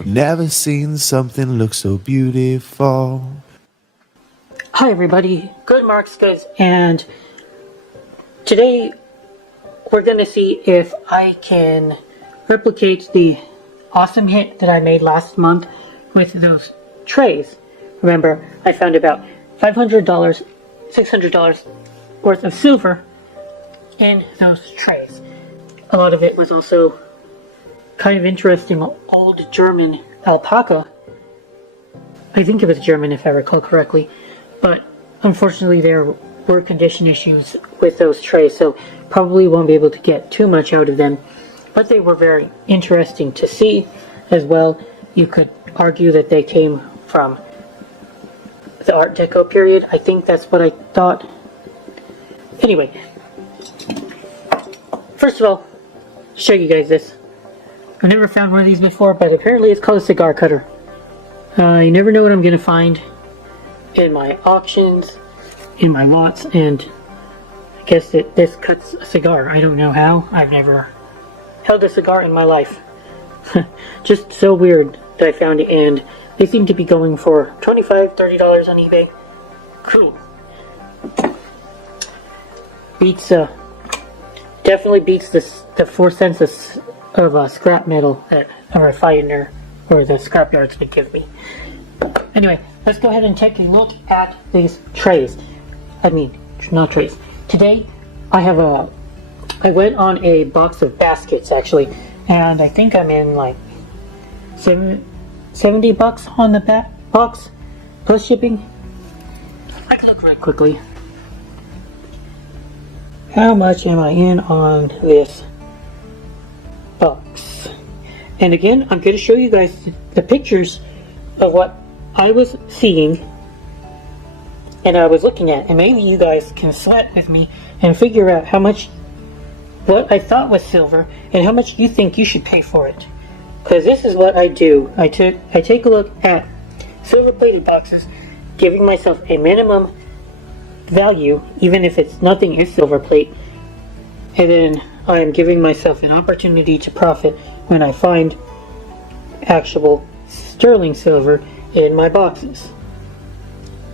I've never seen something look so beautiful. Hi everybody, good Marks guys, and today we're going to see if I can replicate the awesome hit that I made last month with those trays. Remember, I found about $500, $600 worth of silver in those trays. A lot of it was also kind of interesting old German alpaca. I think it was German if I recall correctly, but unfortunately there were condition issues with those trays, so probably won't be able to get too much out of them, but they were very interesting to see as well. You could argue that they came from the Art Deco period. I think that's what I thought. Anyway, first of all, show you guys this. I've never found one of these before, but apparently it's called a cigar cutter. You never know what I'm going to find in my auctions, in my lots, and I guess that this cuts a cigar. I don't know how. I've never held a cigar in my life. Just so weird that I found it, and they seem to be going for $25, $30 on eBay. Cool. Beats, definitely beats the 4 cents of scrap metal that a refiner or the scrapyards would give me. Anyway, let's go ahead and take a look at these trays. I mean, not trays. Today, I went on a box of baskets actually, and I think I'm in like $70 on the box plus shipping. I can look right quickly. How much am I in on this box? And again, I'm going to show you guys the pictures of what I was seeing and I was looking at, and maybe you guys can sweat with me and figure out how much what I thought was silver and how much you think you should pay for it. Because this is what I do. I take a look at silver plated boxes, giving myself a minimum value, even if it's nothing is silver plate, and then I am giving myself an opportunity to profit when I find actual sterling silver in my boxes.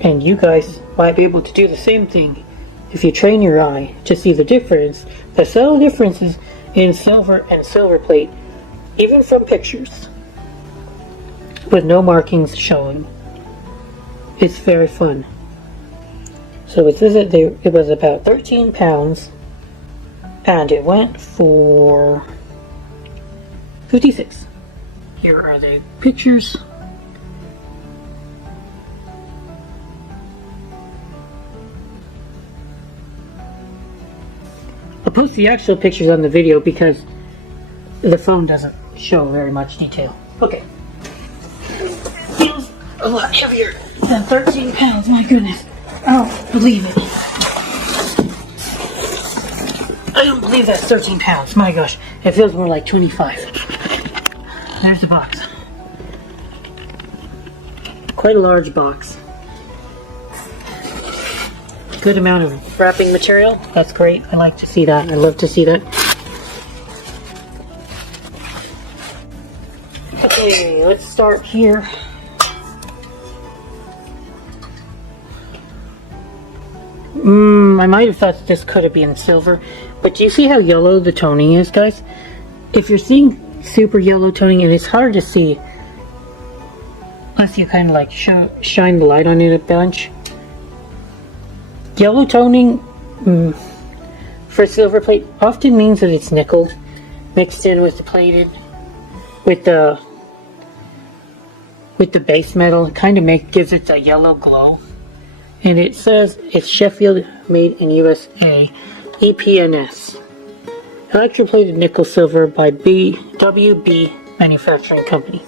And you guys might be able to do the same thing if you train your eye to see the difference, the subtle differences in silver and silver plate, even from pictures, with no markings showing. It's very fun. So it says that it was about 13 pounds, and it went for 56. Here are the pictures. I'll post the actual pictures on the video because the phone doesn't show very much detail. Okay. It feels a lot heavier than 13 pounds, my goodness. I don't believe it. I don't believe that's 13 pounds. My gosh, it feels more like 25. There's the box. Quite a large box. Good amount of wrapping material. That's great. I like to see that. I love to see that. Okay, let's start here. I might have thought this could have been silver, but do you see how yellow the toning is, guys? If you're seeing super yellow toning, and it's hard to see unless you kind of like shine the light on it a bunch. Yellow toning for silver plate often means that it's nickel mixed in with the plated, with the base metal. It kind of gives it a yellow glow. And it says it's Sheffield made in USA, EPNS. Electroplated nickel silver by WB Manufacturing Company.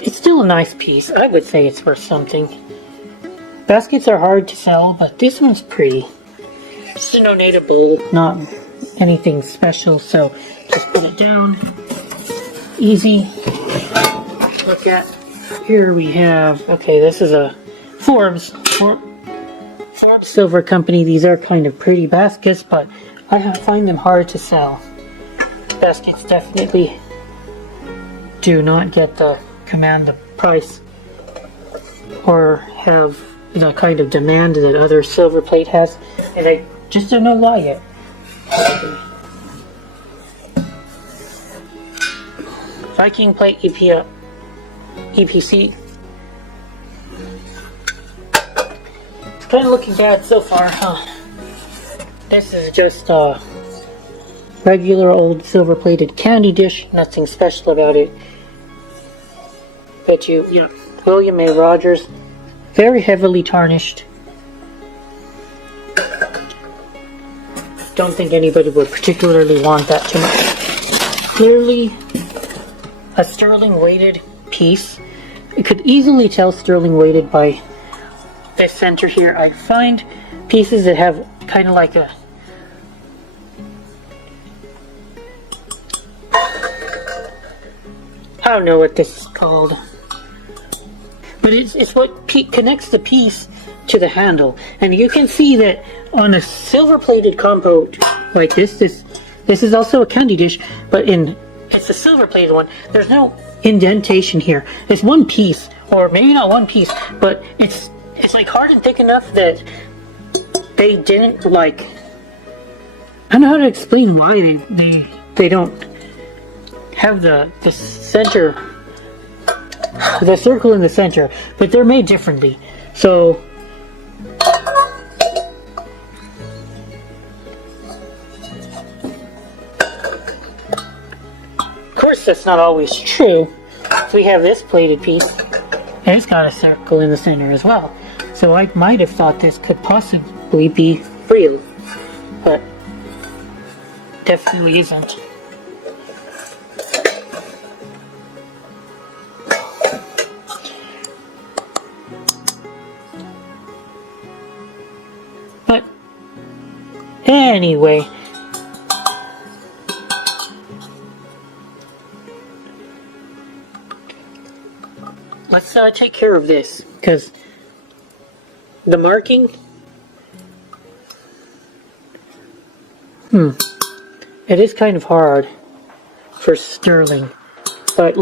It's still a nice piece. I would say it's worth something. Baskets are hard to sell, but this one's pretty. It's a no-native bowl, not anything special, so just put it down. Easy. Look at. Here we have, okay, this is a Forbes Silver Company. These are kind of pretty baskets, but I find them hard to sell. baskets definitely do not get the command the price or have the kind of demand that other silver plate has, and I just don't know why yet. Viking plate EPC. It's kind of looking bad so far, huh? This is just a regular old silver plated candy dish, nothing special about it. But yeah, William A. Rogers, very heavily tarnished. Don't think anybody would particularly want that too much. Clearly a sterling weighted piece. You could easily tell sterling weighted by this center here. I'd find pieces that have kind of like a I don't know what this is called, but it's what connects the piece to the handle, and you can see that on a silver plated compote like this is also a candy dish, but it's a silver plated one. There's no indentation here. It's one piece, or maybe not one piece, but it's like hard and thick enough that they didn't like. I don't know how to explain why they don't have the center, the circle in the center, but they're made differently. So of course that's not always true. So we have this plated piece, and it's got a circle in the center as well. So I might have thought this could possibly be real, but definitely isn't. But anyway, let's take care of this, because the marking, it is kind of hard for sterling, but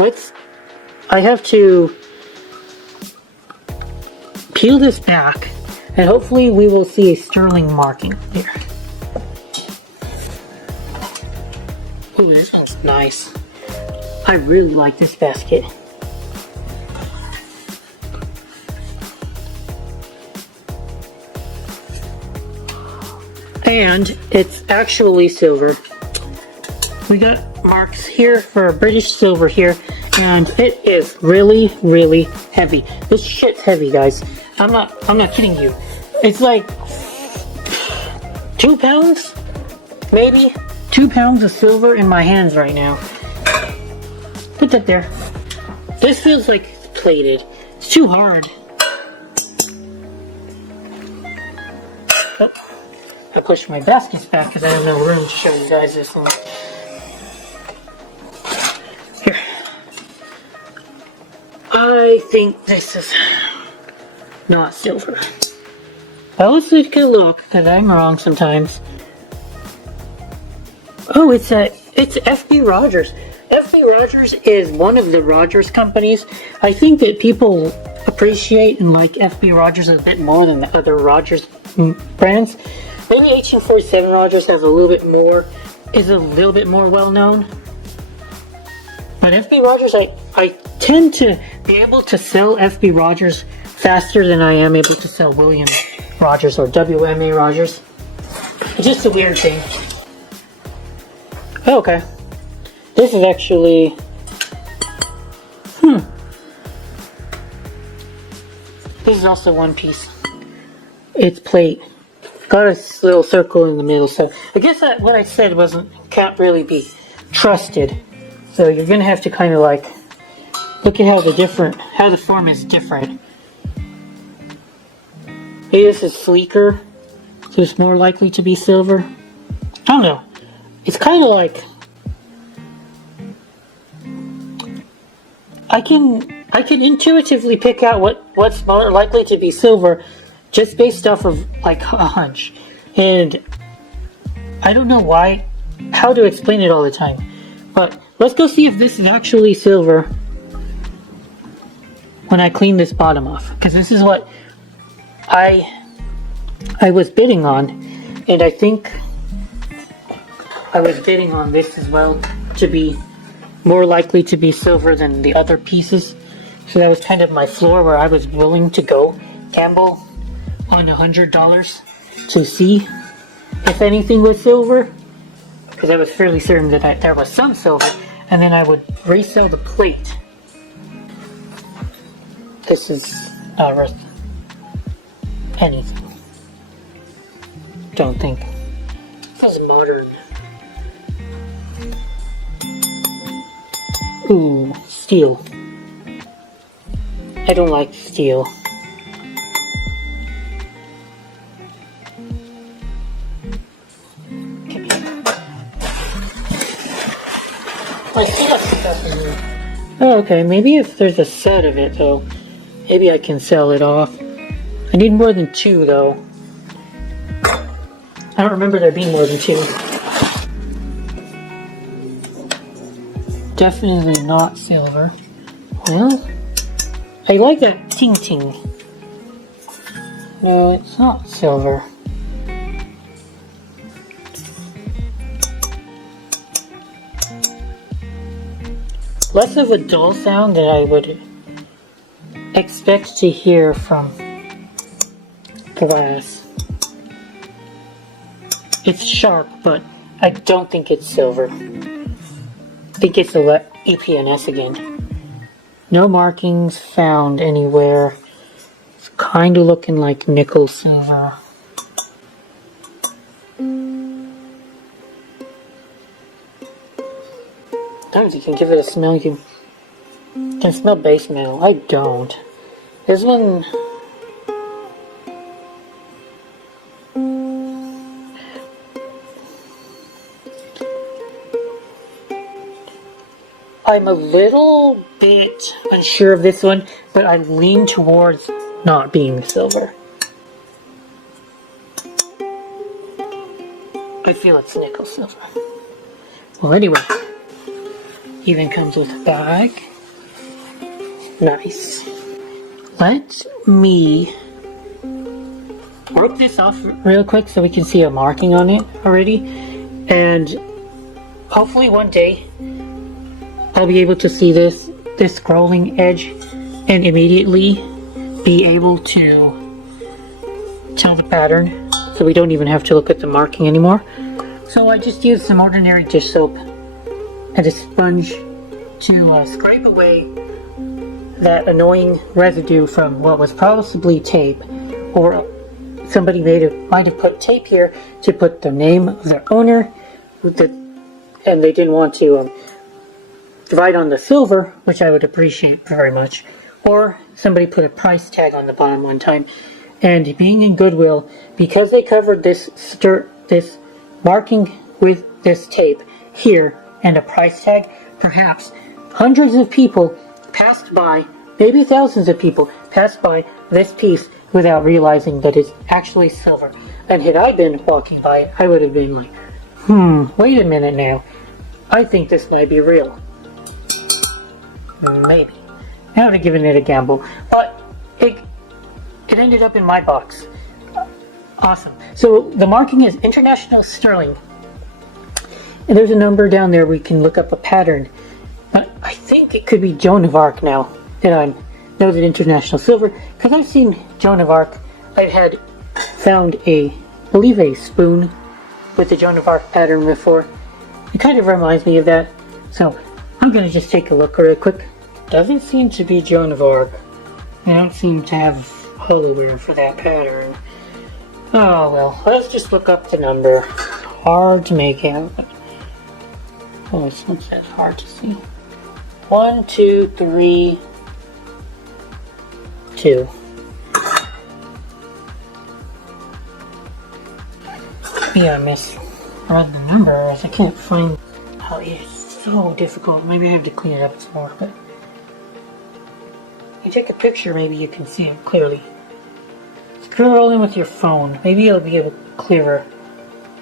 I have to peel this back, and hopefully we will see a sterling marking here. Ooh, this one's nice. I really like this basket. And it's actually silver. We got marks here for British silver here, and it is really, really heavy. This shit's heavy, guys. I'm not kidding you. It's like 2 pounds, maybe 2 pounds of silver in my hands right now. Put that there. This feels like it's plated. It's too hard. Oh. I pushed my baskets back because I have no room to show you guys this one. Here. I think this is not silver. Well, let's take a look, because I'm wrong sometimes. Oh, it's F.B. Rogers. F.B. Rogers is one of the Rogers companies. I think that people appreciate and like F.B. Rogers a bit more than the other Rogers brands. Maybe 1847 Rogers is a little bit more well known. But F.B. Rogers, I tend to be able to sell F.B. Rogers faster than I am able to sell William Rogers or W.M.A. Rogers. It's just a weird thing. Oh, okay. This is actually... This is also one piece. It's plate. Got a little circle in the middle, so I guess that what I said can't really be trusted. So you're gonna have to kind of like look at how the form is different. Maybe this is sleeker, so it's more likely to be silver. I don't know. It's kind of like I can intuitively pick out what's more likely to be silver just based off of like a hunch, and I don't know how to explain it all the time. But let's go see if this is actually silver when I clean this bottom off. Because this is what I was bidding on. And I think I was bidding on this as well to be more likely to be silver than the other pieces. So that was kind of my floor where I was willing to go gamble on $100 to see if anything was silver. Because I was fairly certain that there was some silver, and then I would resell the plate. This is not worth anything. Don't think. This is modern. Ooh, steel. I don't like steel. I see that stuff in here. Oh, okay, maybe if there's a set of it, though, maybe I can sell it off. I need more than 2, though. I don't remember there being more than 2. Definitely not silver. Well, I like that ting-ting. No, it's not silver. Less of a dull sound than I would expect to hear from glass. It's sharp, but I don't think it's silver. I think it's the EPNS again. No markings found anywhere. It's kind of looking like nickel silver. Sometimes you can give it a smell. You can smell base metal. I don't. This one. I'm a little bit unsure of this one, but I lean towards not being silver. I feel it's nickel silver. Well, anyway. Even comes with a bag. Nice. Let me rope this off real quick so we can see a marking on it already. And hopefully one day I'll be able to see this scrolling edge and immediately be able to tell the pattern, so we don't even have to look at the marking anymore. So I just used some ordinary dish soap and a sponge to scrape away that annoying residue from what was possibly tape, or somebody might have put tape here to put the name of their owner, and they didn't want to write on the silver, which I would appreciate very much, or somebody put a price tag on the bottom one time. And being in Goodwill, because they covered this marking with this tape here and a price tag, perhaps hundreds of people passed by, maybe thousands of people passed by this piece without realizing that it's actually silver. And had I been walking by it, I would have been like, wait a minute now, I think this might be real. Maybe. I would have given it a gamble, but it ended up in my box. Awesome. So the marking is International Sterling. And there's a number down there we can look up a pattern. But I think it could be Joan of Arc now that I know that International Silver, because I've seen Joan of Arc. I've had found I believe a spoon with the Joan of Arc pattern before. It kind of reminds me of that. So I'm going to just take a look real quick. Doesn't seem to be Joan of Arc. I don't seem to have silverware for that pattern. Oh well, let's just look up the number. Hard to make out. Oh, it's not that hard to see. 1, 2, 3, 2. Maybe I misread the numbers. I can't find how it's so difficult. Maybe I have to clean it up some more. But if you take a picture, maybe you can see it clearly. Scroll in with your phone. Maybe it'll be able clearer.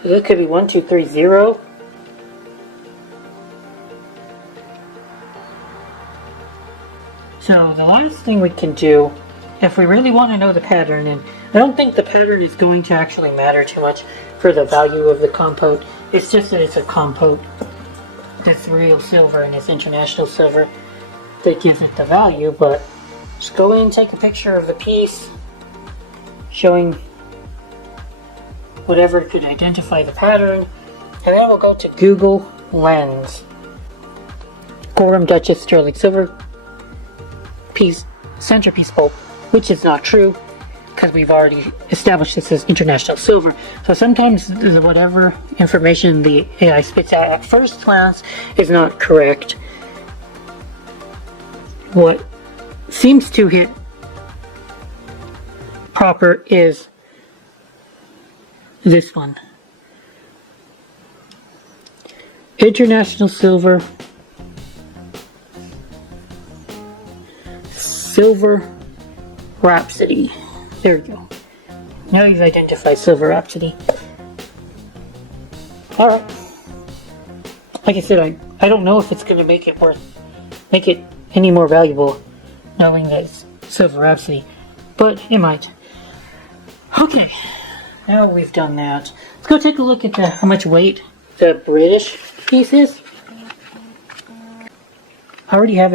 So this could be 1, 2, 3, 0. So the last thing we can do, if we really want to know the pattern, and I don't think the pattern is going to actually matter too much for the value of the compote. It's just that it's a compote. It's real silver and it's international silver that gives it the value, but just go in and take a picture of the piece showing whatever could identify the pattern, and then we'll go to Google Lens. Gorham Duchess sterling silver piece, centerpiece bulb, which is not true because we've already established this as international silver. So sometimes whatever information the AI spits out at first glance is not correct. What seems to hit proper is this one. International silver, Silver Rhapsody. There we go. Now you've identified Silver Rhapsody. Alright. Like I said, I don't know if it's going to make it any more valuable knowing that it's Silver Rhapsody, but it might. Okay, now we've done that. Let's go take a look at how much weight the British piece is. I already have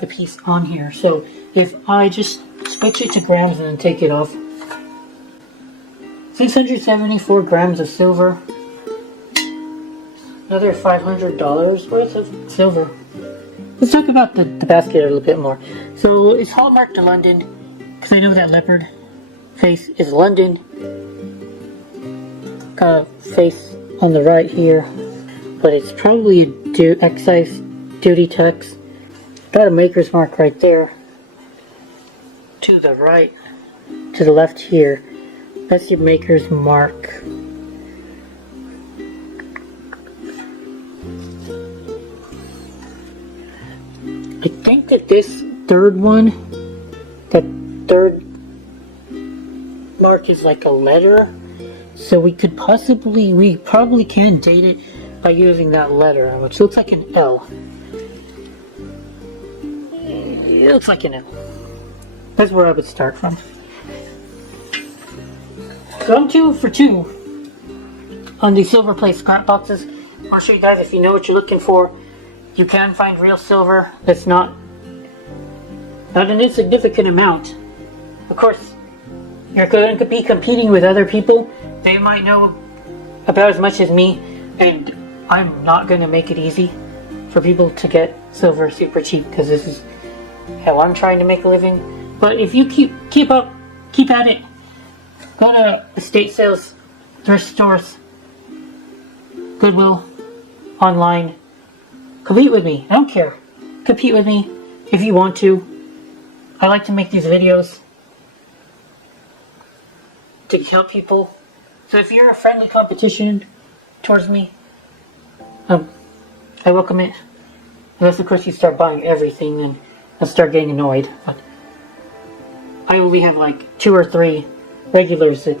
the piece on here, so if I just switch it to grams and then take it off, 674 grams of silver, another $500 worth of silver. Let's talk about the basket a little bit more. So it's hallmarked to London, because I know that leopard face is London. Got a face on the right here, but it's probably a excise duty tax. Got a maker's mark right there. To the right, to the left here, that's your maker's mark. I think that this third one, that third mark is like a letter, so we probably can date it by using that letter, which looks like an L. It looks like an L. That's where I would start from. So I'm 2 for 2 on the silver plate scrap boxes. I'll show you guys, if you know what you're looking for, you can find real silver that's not an insignificant amount. Of course, you're going to be competing with other people. They might know about as much as me, and I'm not going to make it easy for people to get silver super cheap, because this is how I'm trying to make a living. But if you keep at it, go to estate sales, thrift stores, Goodwill, online, compete with me. I don't care. Compete with me if you want to. I like to make these videos to help people. So if you're a friendly competition towards me, I welcome it. Unless, of course, you start buying everything and I'll start getting annoyed. But I only have like 2 or 3 regulars that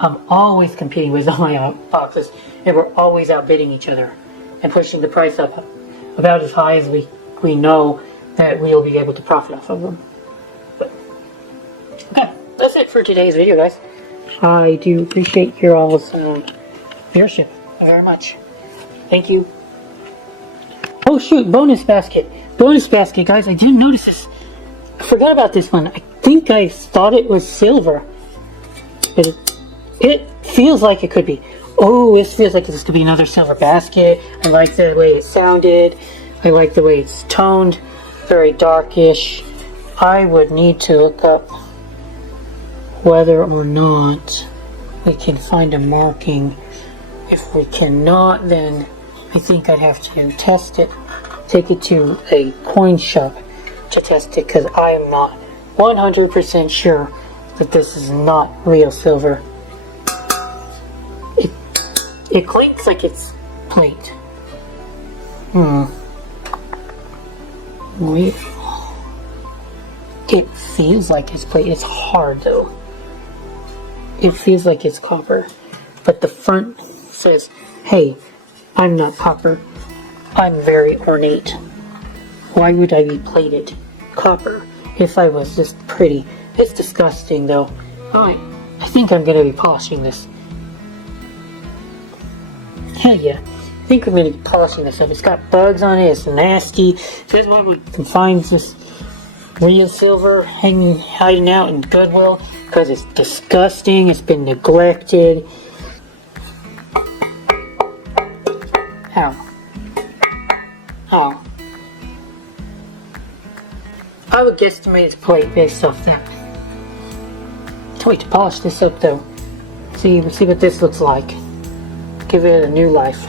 I'm always competing with on my boxes, and we're always outbidding each other and pushing the price up about as high as we know that we'll be able to profit off of them. But, okay, that's it for today's video, guys. I do appreciate your all's viewership very much. Thank you. Oh shoot, bonus basket. Bonus basket, guys, I didn't notice this. I forgot about this one. I think I thought it was silver. It feels like it could be. Oh, this feels like this could be another silver basket. I like the way it sounded. I like the way it's toned. Very darkish. I would need to look up whether or not we can find a marking. If we cannot, then I think I'd have to test it. Take it to a coin shop to test it, because I am not 100% sure that this is not real silver. It clinks like it's plate. It feels like it's plate. It's hard though. It feels like it's copper. But the front says, hey, I'm not copper. I'm very ornate. Why would I be plated copper if I was this pretty? It's disgusting though. Alright, I think I'm gonna be polishing this. Hell yeah. I think I'm gonna be polishing this up. It's got bugs on it, it's nasty. This is why we can find this real silver hiding out in Goodwill, because it's disgusting, it's been neglected. Ow. Ow. I would guesstimate its plate based off that. Can't wait to polish this up though. See what this looks like. Give it a new life.